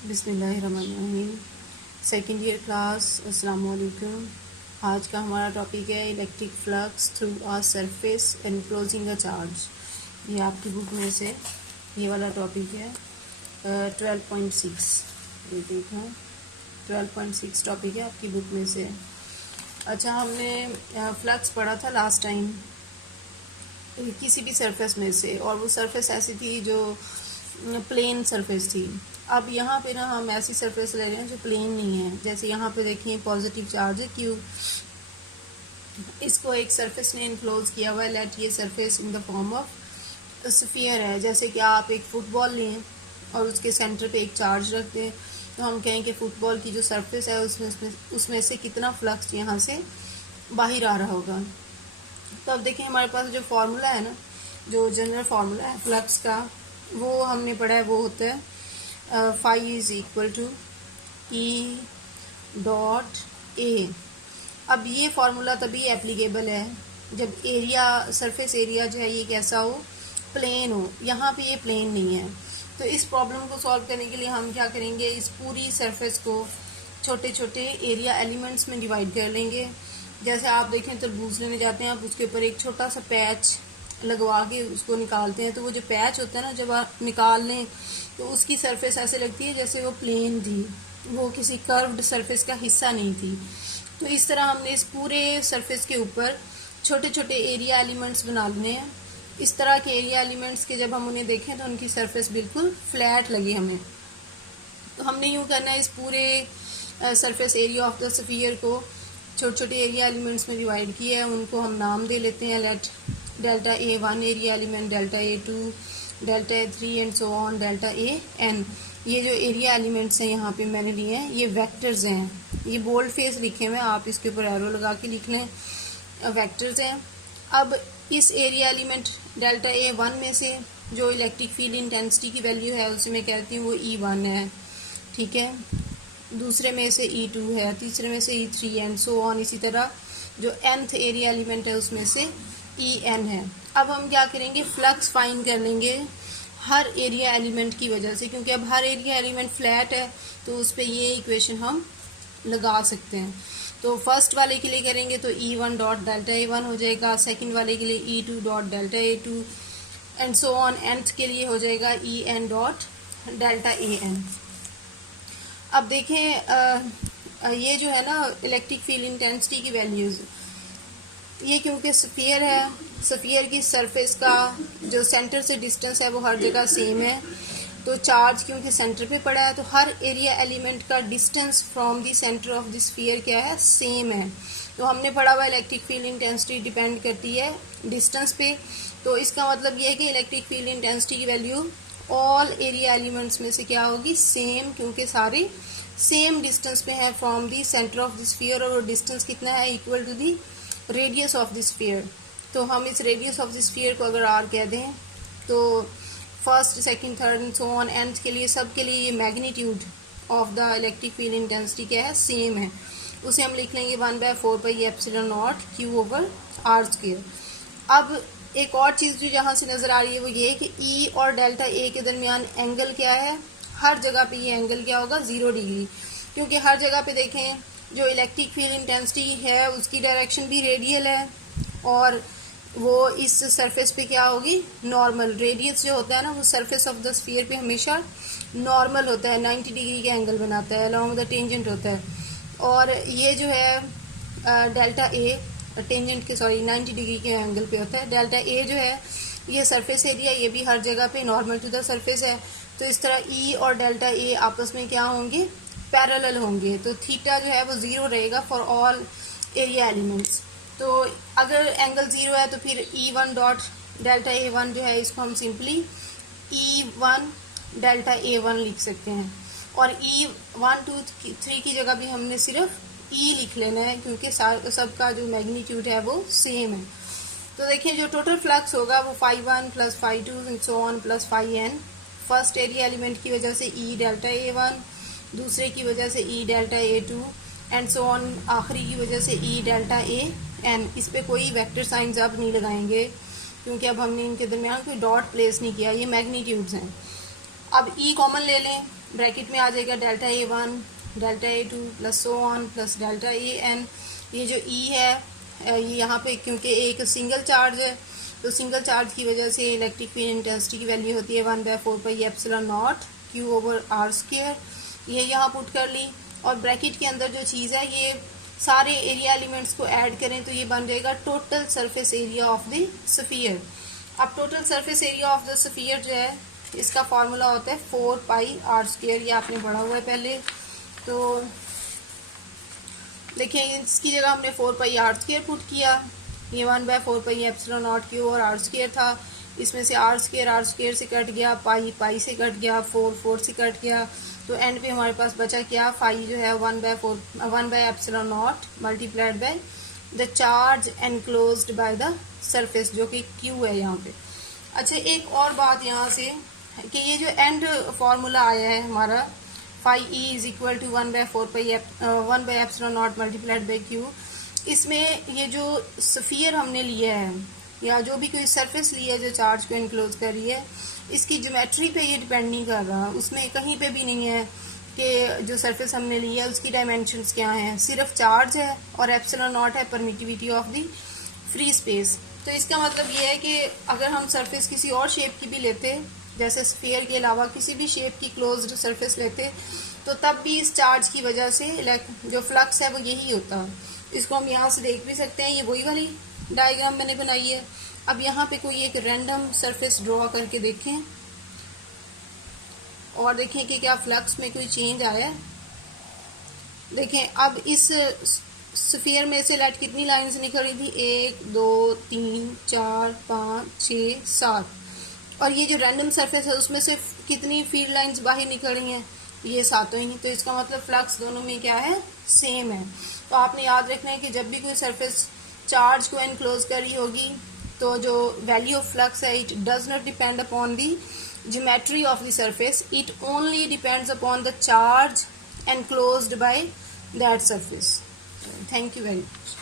बिस्मिल्लाहिर्रहमानिर्रहीम। Second year class, अस्सलाम वालेकुम। आज का हमारा टॉपिक है electric flux through a surface enclosing a charge. ये आपकी बुक में से ये वाला टॉपिक है 12.6। ये देखो 12.6 टॉपिक है आपकी बुक में से। अच्छा, हमने फ्लक्स पढ़ा था लास्ट टाइम किसी भी सरफेस में से, और वो सरफेस ऐसी थी जो प्लेन सरफेस थी। अब यहाँ पे ना हम ऐसी सरफेस ले रहे हैं जो प्लेन नहीं है। जैसे यहाँ पे देखिए पॉजिटिव चार्ज है क्यू, इसको एक सरफेस ने इनक्लोज किया हुआ है। लेट ये surface in the form of sphere है। जैसे कि आप एक फुटबॉल लें और उसके सेंटर पे एक चार्ज रख दें, तो हम कहें कि फुटबॉल की जो सरफेस है उसमें से कितना फ्लक्स यहाँ से बाहर आ रहा होगा। तो अब देखें हमारे पास जो फार्मूला है ना, जो जनरल फार्मूला है फ्लक्स का, वो हमने पढ़ा है। वो होता है phi is equal to E dot A. अब ये फार्मूला तभी एप्लीकेबल है जब एरिया, सरफेस एरिया जो है ये कैसा हो, प्लेन हो। यहाँ पे ये प्लेन नहीं है। तो इस प्रॉब्लम को सॉल्व करने के लिए हम क्या करेंगे, इस पूरी सरफेस को छोटे छोटे एरिया एलिमेंट्स में डिवाइड कर लेंगे। जैसे आप देखें तरबूज लेने जाते हैं, आप उसके ऊपर एक छोटा सा पैच लगवा के उसको निकालते हैं, तो वो जो पैच होता है ना, जब आप निकाल लें तो उसकी सरफेस ऐसे लगती है जैसे वो प्लेन थी, वो किसी कर्व्ड सरफेस का हिस्सा नहीं थी। तो इस तरह हमने इस पूरे सरफेस के ऊपर छोटे छोटे एरिया एलिमेंट्स बना लेने हैं। इस तरह के एरिया एलिमेंट्स के जब हम उन्हें देखें तो उनकी सरफेस बिल्कुल फ्लैट लगे हमें। तो हमने यूँ करना है, इस पूरे surface area of the sphere को छोटे छोटे एरिया एलिमेंट्स में डिवाइड किया है। उनको हम नाम दे लेते हैं। Let delta A one area element, delta A two, delta A three and so on, delta A N. ये जो एरिया एलिमेंट्स हैं यहाँ पे मैंने लिए हैं, ये वेक्टर्स हैं। ये बोल्ड फेस लिखे हुए हैं, आप इसके ऊपर एरो लगा के लिख लें, वेक्टर्स हैं। अब इस area element delta A one में से जो इलेक्ट्रिक फील्ड इंटेंसिटी की वैल्यू है उसे मैं कहती हूँ वो E1 है, ठीक है। दूसरे में से E2 है, तीसरे में से E3 एंड सो ऑन। इसी तरह जो nth एरिया एलिमेंट है उसमें से En है। अब हम क्या करेंगे, फ्लक्स फाइंड कर लेंगे हर एरिया एलिमेंट की वजह से, क्योंकि अब हर एरिया एलिमेंट फ्लैट है तो उस पर ये इक्वेशन हम लगा सकते हैं। तो फर्स्ट वाले के लिए करेंगे तो E1 डॉट डेल्टा A1 हो जाएगा, सेकंड वाले के लिए E2 dot delta A2 and so on. nth के लिए हो जाएगा En डॉट डेल्टा An। अब देखें ये जो है ना इलेक्ट्रिक फील्ड इंटेंसिटी की वैल्यूज़, ये क्योंकि स्फीयर है, स्फीयर की सरफेस का जो सेंटर से डिस्टेंस है वो हर जगह सेम है। तो चार्ज क्योंकि सेंटर पे पड़ा है तो हर एरिया एलिमेंट का distance from the centre of the sphere क्या है, सेम है। तो हमने पढ़ा हुआ इलेक्ट्रिक फील्ड इंटेंसिटी डिपेंड करती है डिस्टेंस पे। तो इसका मतलब ये है कि इलेक्ट्रिक फील्ड इंटेंसिटी की वैल्यू ऑल एरिया एलिमेंट्स में से क्या होगी, सेम, क्योंकि सारे सेम डिस्टेंस पे है from the centre of the sphere. और वो डिस्टेंस कितना है, equal to the radius of the sphere. तो हम इस रेडियस ऑफ द स्फीयर को अगर r कह दें तो first, second, third and so on nth के लिए, सब के लिए ये magnitude of the electric field intensity क्या है, सेम है। उसे हम लिख लेंगे 1/4πε0 Q/r²। अब एक और चीज़ जो यहाँ से नज़र आ रही है वो ये है कि E और डेल्टा A के दरमियान एंगल क्या है, हर जगह पे ये एंगल क्या होगा, 0 डिग्री। क्योंकि हर जगह पे देखें जो इलेक्ट्रिक फील्ड इंटेंसिटी है उसकी डायरेक्शन भी रेडियल है, और वो इस सरफेस पे क्या होगी, नॉर्मल। रेडियस जो होता है ना वो सरफेस ऑफ द स्फीयर पे हमेशा नॉर्मल होता है, 90 डिग्री का एंगल बनाता है, अलॉन्ग द टेंजेंट होता है। और ये जो है डेल्टा ए टेंजेंट के 90 डिग्री के एंगल पे होता है। डेल्टा ए जो है ये सरफेस एरिया, ये भी हर जगह पे नॉर्मल टू द सरफेस है। तो इस तरह E और डेल्टा ए आपस में क्या होंगे, पैरेलल होंगे। तो थीटा जो है वो 0 रहेगा फॉर ऑल एरिया एलिमेंट्स। तो अगर एंगल 0 है तो फिर E1 डॉट डेल्टा A1 जो है इसको हम सिंपली E1 डेल्टा A1 लिख सकते हैं। और E1 2 3 की जगह भी हमने सिर्फ E लिख लेना है, क्योंकि सबका जो मैग्नीट्यूड है वो सेम है। तो देखिए जो टोटल फ्लक्स होगा वो φ1 plus φ2 and so on plus φn। First area element की वजह से E डेल्टा A1, दूसरे की वजह से E delta A2 and so on, आखिरी की वजह से E डेल्टा An। इस पे कोई वेक्टर साइंस अब नहीं लगाएंगे क्योंकि अब हमने इनके दरमियान कोई डॉट प्लेस नहीं किया, ये मैग्नीट्यूड्स हैं। अब E कॉमन ले लें ब्रैकेट में आ जाएगा delta A1 delta A2 plus so on plus delta AN। ये जो E है ये यहाँ पे क्योंकि एक सिंगल चार्ज है तो सिंगल चार्ज की वजह से इलेक्ट्रिक फील्ड इंटेंसिटी की वैल्यू होती है 1/4πε0 Q/r²। ये यहाँ पुट कर ली और ब्रैकेट के अंदर जो चीज़ है ये सारे एरिया एलिमेंट्स को ऐड करें तो ये बन जाएगा total surface area of the sphere. अब total surface area of the sphere जो है इसका फार्मूला होता है 4πr²। ये आपने पढ़ा हुआ है पहले। तो देखिए इसकी जगह हमने 4πr² पुट किया। ये 1/4πε0 Q और r² था। इसमें से r² से कट गया, पाई से कट गया, 4 से कट गया। तो एंड पे हमारे पास बचा क्या, फाई जो है 1/4 multiplied by the charge enclosed by the surface जो कि Q है यहाँ पे। अच्छा एक और बात यहाँ से कि ये जो एंड फार्मूला आया है हमारा phi E is equal to 1/4 multiplied by Q, इसमें ये जो स्फीयर हमने लिया है या जो भी कोई सरफेस लिया है जो चार्ज को इनक्लोज कर रही है इसकी ज्योमेट्री पे ये डिपेंड नहीं कर रहा। उसमें कहीं पे भी नहीं है कि जो सरफेस हमने लिया है उसकी डायमेंशंस क्या हैं, सिर्फ चार्ज है और ε0 है permittivity of the free space. तो इसका मतलब ये है कि अगर हम सरफेस किसी और शेप की भी लेते जैसे स्फीयर के अलावा किसी भी शेप की क्लोज्ड सरफेस लेते तो तब भी इस चार्ज की वजह से जो फ्लक्स है वो यही होता। इसको हम यहाँ से देख भी सकते हैं, ये वही वाली डायग्राम मैंने बनाई है। अब यहाँ पे कोई एक रैंडम सरफेस ड्रॉ करके देखें और देखें कि क्या फ्लक्स में कोई चेंज आया है। देखें अब इस स्फीयर में से लाइट कितनी लाइंस निकल रही थी, 1 2 3 4 5 6 7, और ये जो रैंडम सरफेस है उसमें से कितनी फील्ड लाइंस बाहर निकल रही हैं, ये सातों ही। तो इसका मतलब फ्लक्स दोनों में क्या है, सेम है। तो आपने याद रखना है कि जब भी कोई सरफेस चार्ज को एनक्लोज कर रही होगी तो जो वैल्यू ऑफ फ्लक्स है it does not depend upon the geometry of the surface, it only depends upon the charge enclosed by that surface. Thank you very much.